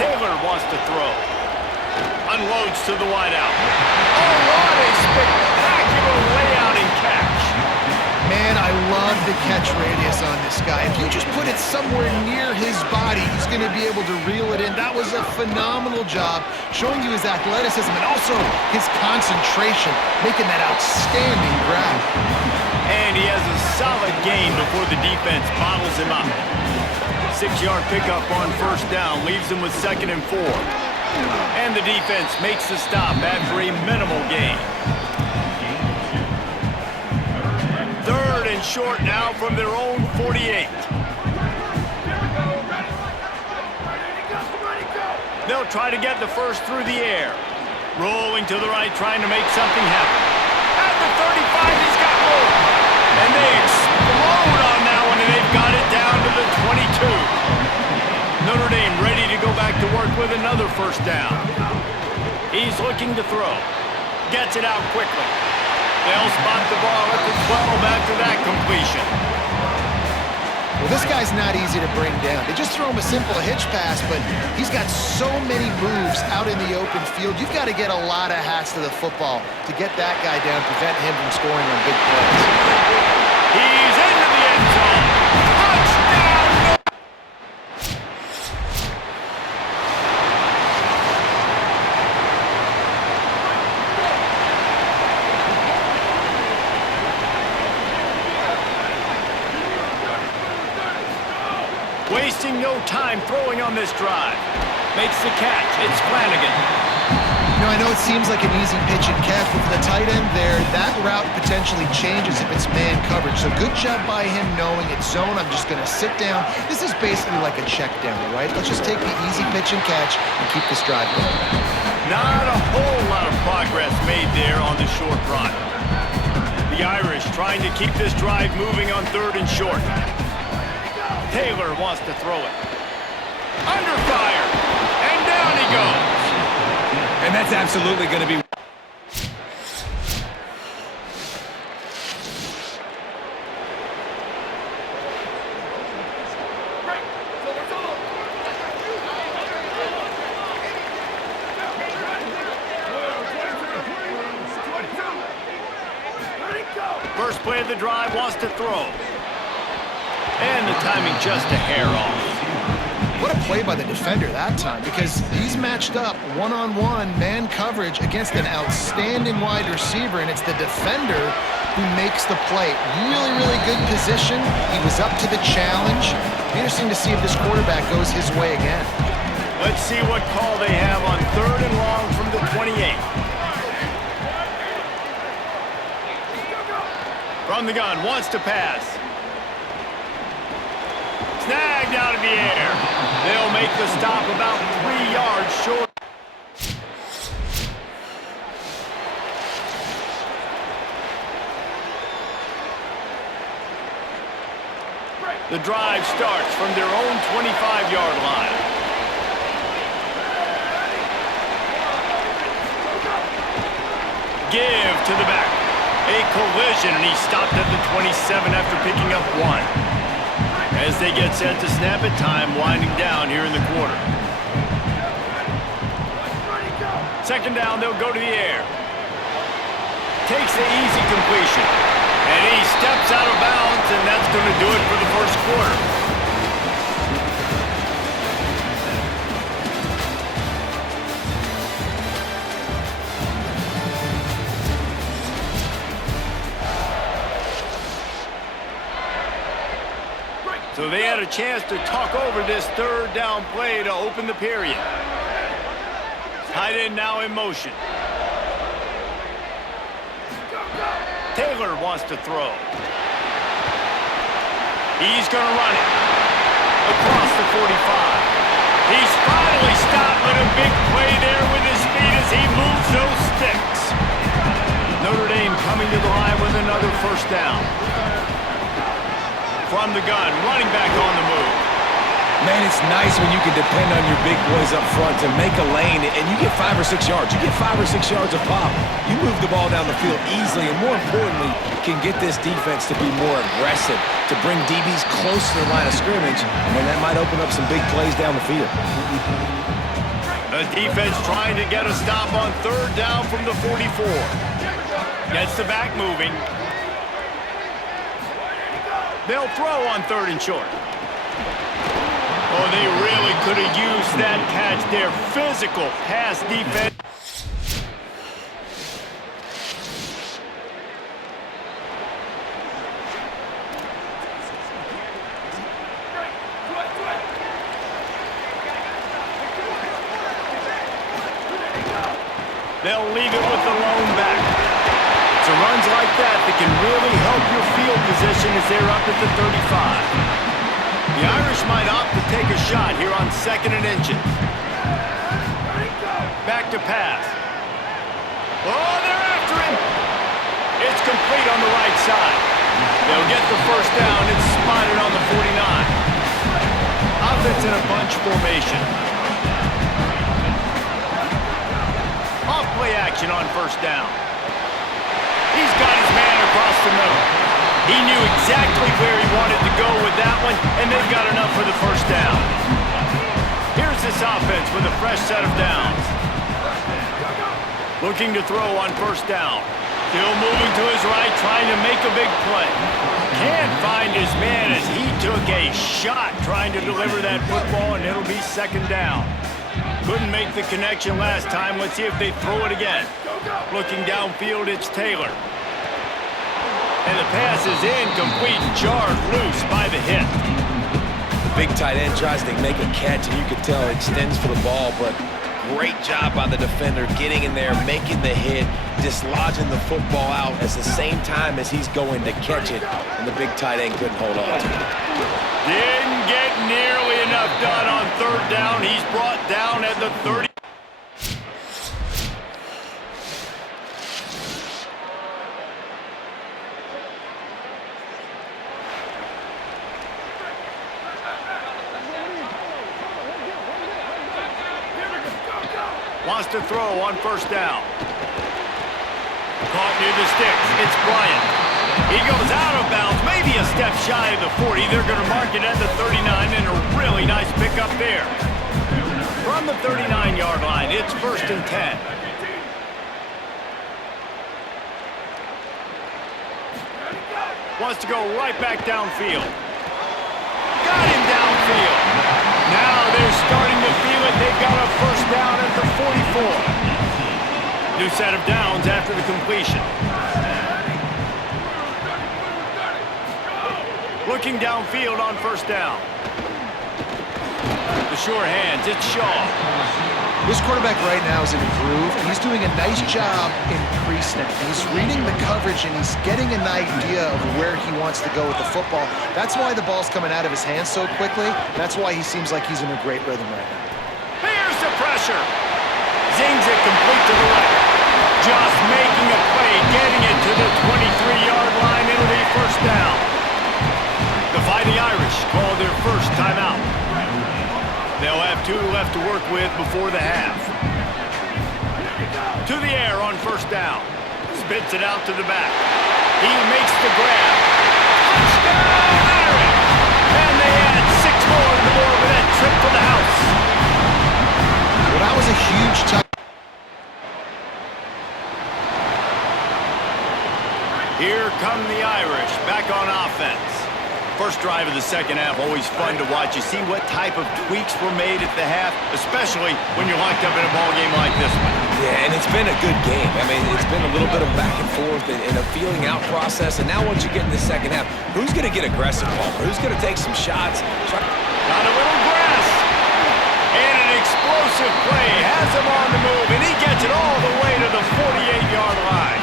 Taylor wants to throw. Unloads to the wideout. Oh, what a spectacular layout and catch. Man, I love the catch radius on this guy. If you just put it somewhere near his body, he's going to be able to reel it in. That was a phenomenal job, showing you his athleticism and also his concentration, making that outstanding grab. And he has a solid gain before the defense bottles him up. 6-yard pickup on first down leaves him with 2nd and 4. And the defense makes the stop after a minimal gain. 3rd and short now from their own 48. They'll try to get the first through the air. Rolling to the right, trying to make something happen. At the 35, he's got more. And they explode on that one, and they've got it down to the 22. Notre Dame ready to go back to work with another first down. He's looking to throw. Gets it out quickly. They'll spot the ball at the 12 after that completion. Well, this guy's not easy to bring down. They just throw him a simple hitch pass, but he's got so many moves out in the open field. You've got to get a lot of hats to the football to get that guy down, prevent him from scoring on big plays. He's into the end zone. Touchdown! Wasting no time throwing on this drive. Makes the catch. It's Flanagan. You know, I know it seems like an easy pitch and catch, but for the tight end there, that route potentially changes if it's man coverage. So good job by him knowing it's zone. I'm just going to sit down. This is basically like a check down, right? Let's just take the easy pitch and catch and keep this drive going. Not a whole lot of progress made there on the short run. The Irish trying to keep this drive moving on 3rd and short. Taylor wants to throw it. Under fire. And down he goes. And that's absolutely going to be... First play of the drive wants to throw. And the timing just a hair off. What a play by the defender that time, because he's matched up one-on-one man coverage against an outstanding wide receiver, and it's the defender who makes the play. Really, really good position. He was up to the challenge. Interesting to see if this quarterback goes his way again. Let's see what call they have on 3rd and long from the 28. From the gun, wants to pass. Snagged out of the air. They'll make the stop about 3 yards short. The drive starts from their own 25-yard line. Give to the back. A collision, and he stopped at the 27 after picking up 1. As they get set to snap it, time winding down here in the quarter. 2nd down, they'll go to the air. Takes the easy completion. And he steps out of bounds, and that's going to do it for the first quarter. So they had a chance to talk over this 3rd down play to open the period. Tight end now in motion. Taylor wants to throw. He's going to run it across the 45. He's finally stopped with a big play there with his feet as he moves those sticks. Notre Dame coming to the line with another first down. From the gun, running back on the move. Man, it's nice when you can depend on your big boys up front to make a lane, and you get 5 or 6 yards. You get 5 or 6 yards a pop. You move the ball down the field easily, and more importantly, can get this defense to be more aggressive, to bring DBs close to the line of scrimmage, and then that might open up some big plays down the field. The defense trying to get a stop on third down from the 44. Gets the back moving. They'll throw on third and short. Oh, they really could have used that catch there. Physical pass defense. They'll leave it with the lone back. So runs like that can really help your field position as they're up at the 35. The Irish might opt to take a shot here on 2nd and inches. Back to pass. Oh, they're after him. It's complete on the right side. They'll get the first down. It's spotted on the 49. Offense in a bunch formation. Off-play action on first down. He's got his man across the middle. He knew exactly where he wanted to go with that one, and they've got enough for the first down. Here's this offense with a fresh set of downs. Looking to throw on first down. Still moving to his right, trying to make a big play. Can't find his man as he took a shot trying to deliver that football, and it'll be 2nd down. Couldn't make the connection last time. Let's see if they throw it again. Looking downfield, it's Taylor. And the pass is incomplete, jarred loose by the hit. The big tight end tries to make a catch, and you can tell it extends for the ball, but great job by the defender getting in there, making the hit, dislodging the football out at the same time as he's going to catch it, and the big tight end couldn't hold on to it. Didn't get nearly enough done on third down. He's brought down at the 30. Wants to throw on first down. Caught near the sticks. It's Bryant. He goes out of bounds, maybe a step shy of the 40. They're going to mark it at the 39, and a really nice pickup there. From the 39-yard line, it's 1st and 10. Wants to go right back downfield. Got him downfield. Now they're starting to feel it. They've got a first down at the 44. New set of downs after the completion. Looking downfield on first down. The sure hands, it's Shaw. This quarterback right now is in a groove, and he's doing a nice job in pre-snap. He's reading the coverage, and he's getting an idea of where he wants to go with the football. That's why the ball's coming out of his hands so quickly. That's why he seems like he's in a great rhythm right now. Here's the pressure. Zings it complete to the left. Just making a play, getting it to the 23-yard line. It'll be first down. The Fighting Irish call their first timeout. They'll have 2 left to work with before the half. To the air on first down. Spits it out to the back. He makes the grab. Touchdown, Irish! And they add 6 more to the board with that trip to the house. Well, that was a huge touch. Here come the Irish back on offense. First drive of the second half, always fun to watch. You see what type of tweaks were made at the half, especially when you're locked up in a ball game like this one. Yeah, and it's been a good game. I mean, it's been a little bit of back and forth and a feeling out process. And now once you get in the second half, who's going to get aggressive, Palmer? Who's going to take some shots? Got a little grass. And an explosive play. Has him on the move, and he gets it all the way to the 48-yard line.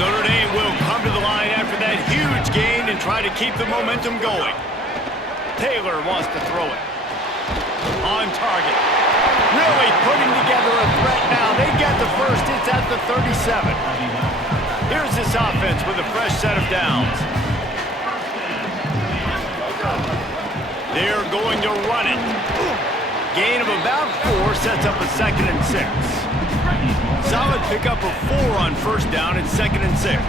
Notre Dame will come to the line after that huge gain and try to keep the momentum going. Taylor wants to throw it. On target. Really putting together a threat now. They get the first. It's at the 37. Here's this offense with a fresh set of downs. They're going to run it. Gain of about 4 sets up a 2nd and 6. Solid pickup of 4 on first down at 2nd and 6.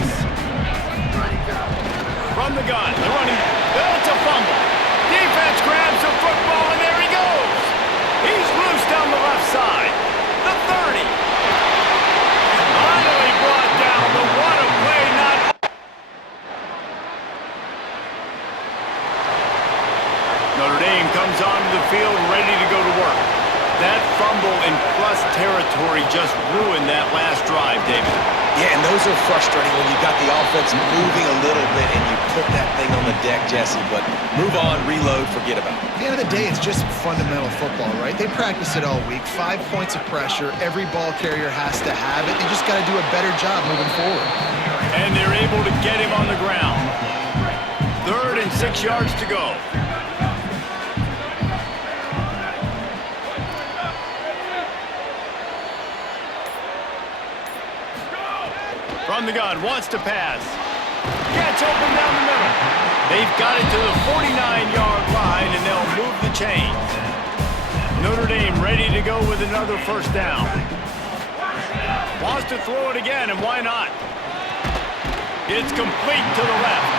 From the gun, they're running. It's a fumble. Defense grabs the football, and there he goes. He's loose down the left side. That fumble in plus territory just ruined that last drive, David. Yeah, and those are frustrating when you got the offense moving a little bit and you put that thing on the deck, Jesse. But move on, reload, forget about it. At the end of the day, it's just fundamental football, right? They practice it all week. 5 points of pressure. Every ball carrier has to have it. They just got to do a better job moving forward. And they're able to get him on the ground. 3rd and 6 yards to go. From the gun, wants to pass. Gets open down the middle. They've got it to the 49-yard line, and they'll move the chains. Notre Dame ready to go with another first down. Wants to throw it again, and why not? It's complete to the left.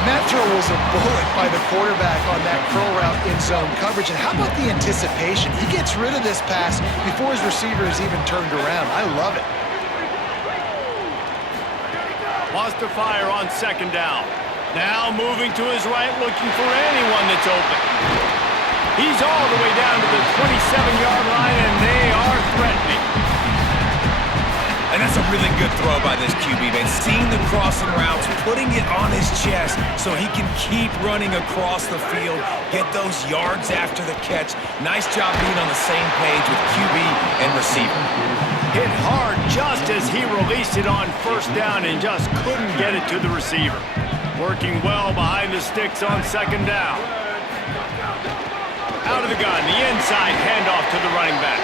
And that throw was a bullet by the quarterback on that curl route in zone coverage. And how about the anticipation? He gets rid of this pass before his receiver is even turned around. I love it. Wants to fire on 2nd down. Now moving to his right, looking for anyone that's open. He's all the way down to the 27-yard line, and they are threatening. And that's a really good throw by this QB, man. Seeing the crossing routes, putting it on his chest so he can keep running across the field, get those yards after the catch. Nice job being on the same page with QB and receiver. Hit hard just as he released it on 1st down and just couldn't get it to the receiver. Working well behind the sticks on 2nd down. Out of the gun, the inside handoff to the running back.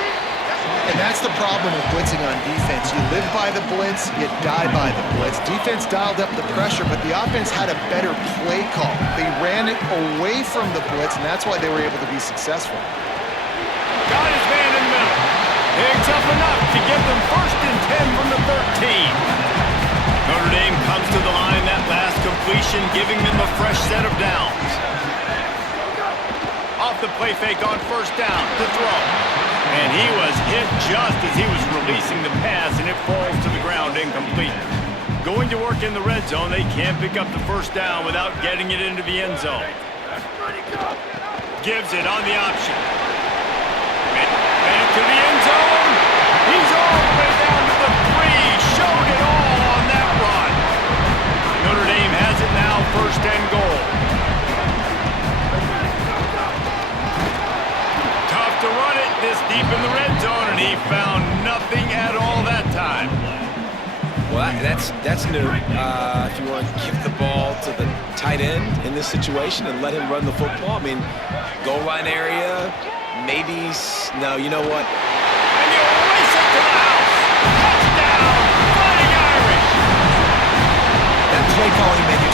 And that's the problem with blitzing on defense. You live by the blitz, you die by the blitz. Defense dialed up the pressure, but the offense had a better play call. They ran it away from the blitz, and that's why they were able to be successful. Got his man in the middle. Picks up enough to give them 1st and 10 from the 13. Notre Dame comes to the line that last completion, giving them a fresh set of downs. Off the play fake on 1st down to throw. And he was hit just as he was releasing the pass, and it falls to the ground incomplete. Going to work in the red zone, they can't pick up the 1st down without getting it into the end zone. Gives it on the option. And to the end zone. He's all the way down to the 3. Showed it all on that run. Notre Dame has it now, 1st and goal. Tough to run it this deep in the red zone, and he found nothing at all that time. Well, that's new. If you want to give the ball to the tight end in this situation and let him run the football, I mean, goal line area, maybe. No, you know what? And you race it to the house. Touchdown, Fighting Irish. That play calling made you.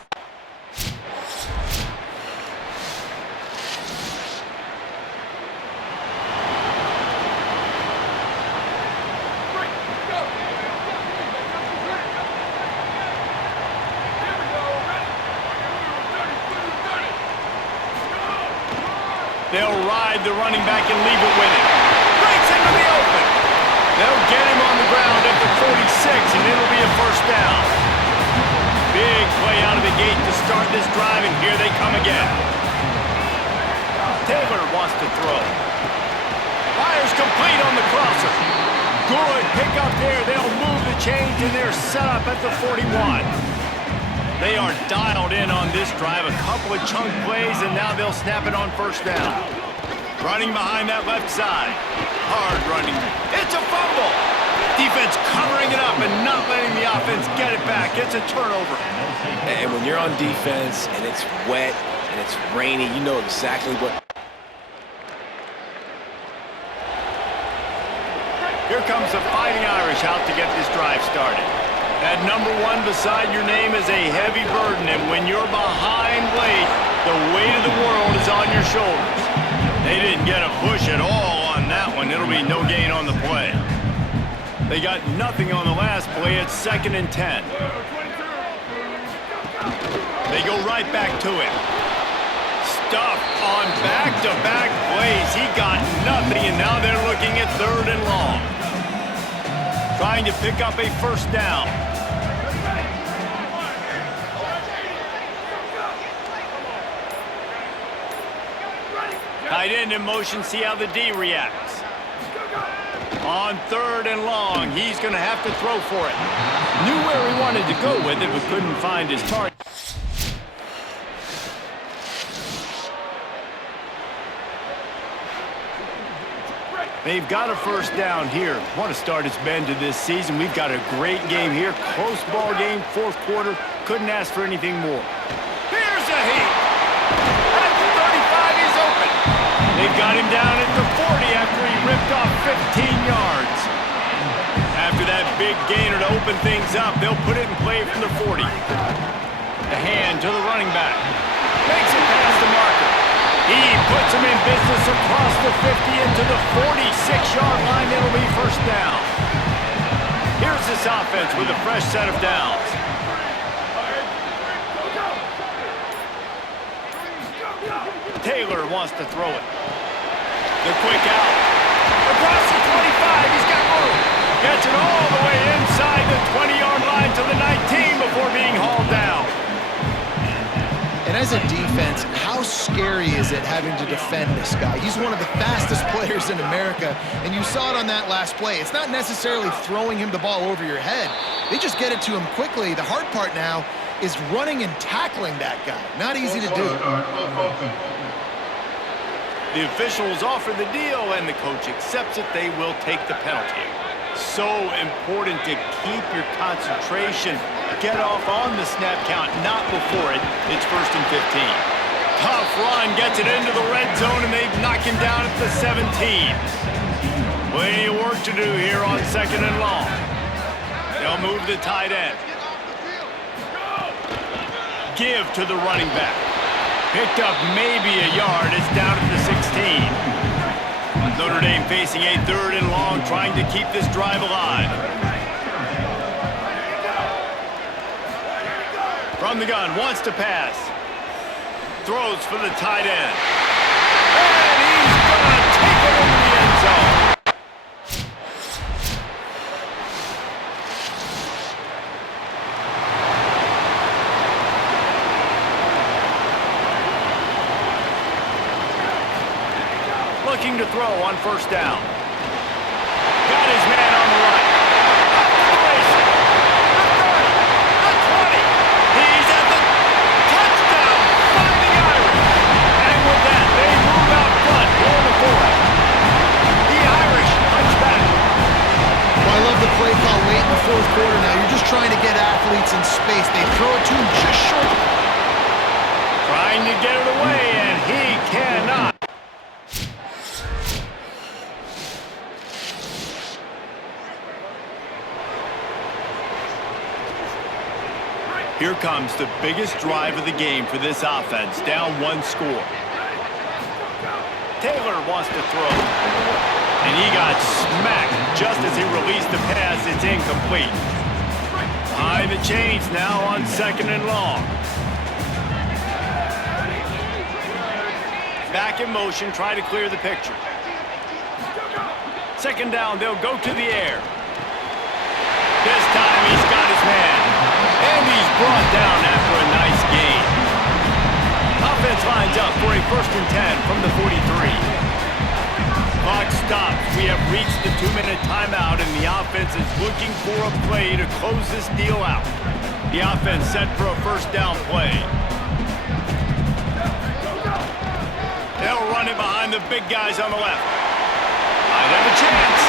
They'll ride the running back and leave it with him. Breaks into the open. They'll get him on the ground at the 46, and it'll be a 1st down. Big play out of the gate to start this drive, and here they come again. Taylor wants to throw. Fires complete on the crosser. Good pickup there. They'll move the chains, and they're set up at the 41. They are dialed in on this drive. A couple of chunk plays, and now they'll snap it on 1st down. Running behind that left side. Hard running. It's a fumble. Defense covering it up and not letting the offense get it back. It's a turnover. And when you're on defense and it's wet and it's rainy, you know exactly what. Here comes the Fighting Irish out to get this drive started. That number 1 beside your name is a heavy burden, and when you're behind late, the weight of the world is on your shoulders. They didn't get a push at all on that one. It'll be no gain on the play. They got nothing on the last play. It's 2nd and 10. They go right back to it. Stuff on back-to-back plays. He got nothing, and now they're looking at 3rd and long. Trying to pick up a 1st down. Tight end in motion, see how the D reacts. On 3rd and long, he's going to have to throw for it. Knew where he wanted to go with it, but couldn't find his target. They've got a first down here. What a start it's been to this season. We've got a great game here. Close ball game, 4th quarter. Couldn't ask for anything more. Here's a heat. At the 35, he's open. They've got him down at the 40 after he ripped off 15 yards. After that big gainer to open things up, they'll put it in play from the 40. The hand to the running back. Makes it past the marker. He puts him in business across the 50 into the 46-yard line. It'll be first down. Here's this offense with a fresh set of downs. Taylor wants to throw it. The quick out. Across the 25, he's got room. Gets it all the way inside the 20-yard line to the 19 before being hauled down. And as a defense, how scary is it having to defend this guy? He's one of the fastest players in America, and you saw it on that last play. It's not necessarily throwing him the ball over your head. They just get it to him quickly. The hard part now is running and tackling that guy. Not easy to do. The officials offer the deal, and the coach accepts it. They will take the penalty. So important to keep your concentration. Get off on the snap count, not before it. It's 1st and 15. Tough run, gets it into the red zone, and they knock him down at the 17. Plenty of work to do here on 2nd and long. They'll move the tight end. Give to the running back. Picked up maybe a yard. It's down at the 16. Notre Dame facing a 3rd and long, trying to keep this drive alive. From the gun, wants to pass. Throws for the tight end. And he's going to take it into the end zone. Looking to throw on 1st down. Got his man on the right. Up to the races. The 30. The 20. He's at the touchdown. Finding Irish. And with that, they move out front. Going to 4. The Irish punch back. Well, I love the play call late in the 4th quarter now. You're just trying to get athletes in space. They throw it to him just short. Trying to get it away, and he cannot. Here comes the biggest drive of the game for this offense, down 1 score. Taylor wants to throw, and he got smacked just as he released the pass. It's incomplete. High the chains now on 2nd and long. Back in motion, try to clear the picture. 2nd down, they'll go to the air. This time he's got his man. And he's brought down after a nice gain. Offense lines up for a 1st and 10 from the 43. Clock stops. We have reached the 2-minute timeout, and the offense is looking for a play to close this deal out. The offense set for a 1st down play. They'll run it behind the big guys on the left. Might have a chance.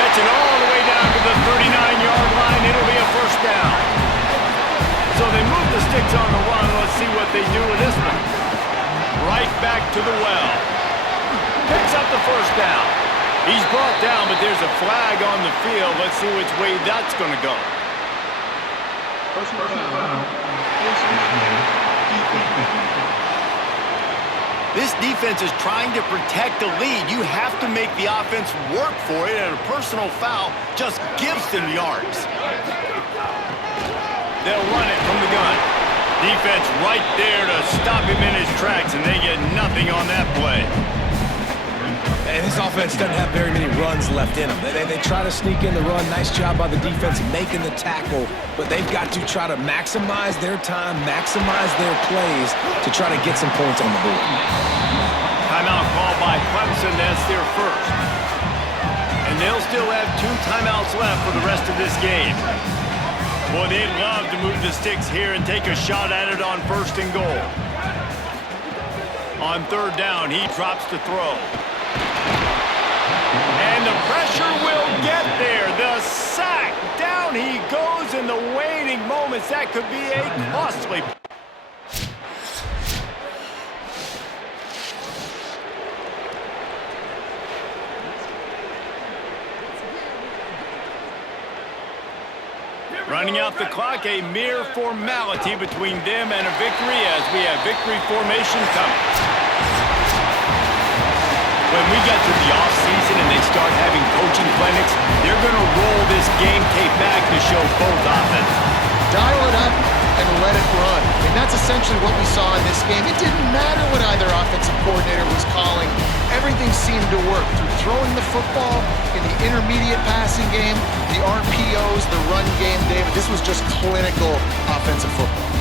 Gets it all the way down to the 39-yard line. It'll be a 1st down. So they move the sticks on the run. Let's see what they do with this one. Right back to the well. Picks up the 1st down. He's brought down, but there's a flag on the field. Let's see which way that's going to go. This defense is trying to protect the lead. You have to make the offense work for it, and a personal foul just gives them yards. They'll run it from the gun. Defense right there to stop him in his tracks, and they get nothing on that play. And this offense doesn't have very many runs left in them. They try to sneak in the run. Nice job by the defense making the tackle, but they've got to try to maximize their time, maximize their plays to try to get some points on the board. Timeout called by Clemson. That's their first. And they'll still have 2 timeouts left for the rest of this game. Boy, they'd love to move the sticks here and take a shot at it on 1st and goal. On 3rd down, he drops to throw. And the pressure will get there. The sack. Down he goes in the waiting moments. That could be a costly. Running out the clock, a mere formality between them and a victory as we have victory formation coming. When we get to the offseason and they start having coaching clinics, they're going to roll this game tape back to show both offenses. Dial it up and let it run. And that's essentially what we saw in this game. It didn't matter what either offensive coordinator was calling. Everything seemed to work through throwing the football in the intermediate passing game, the RPOs, the run game, David. This was just clinical offensive football.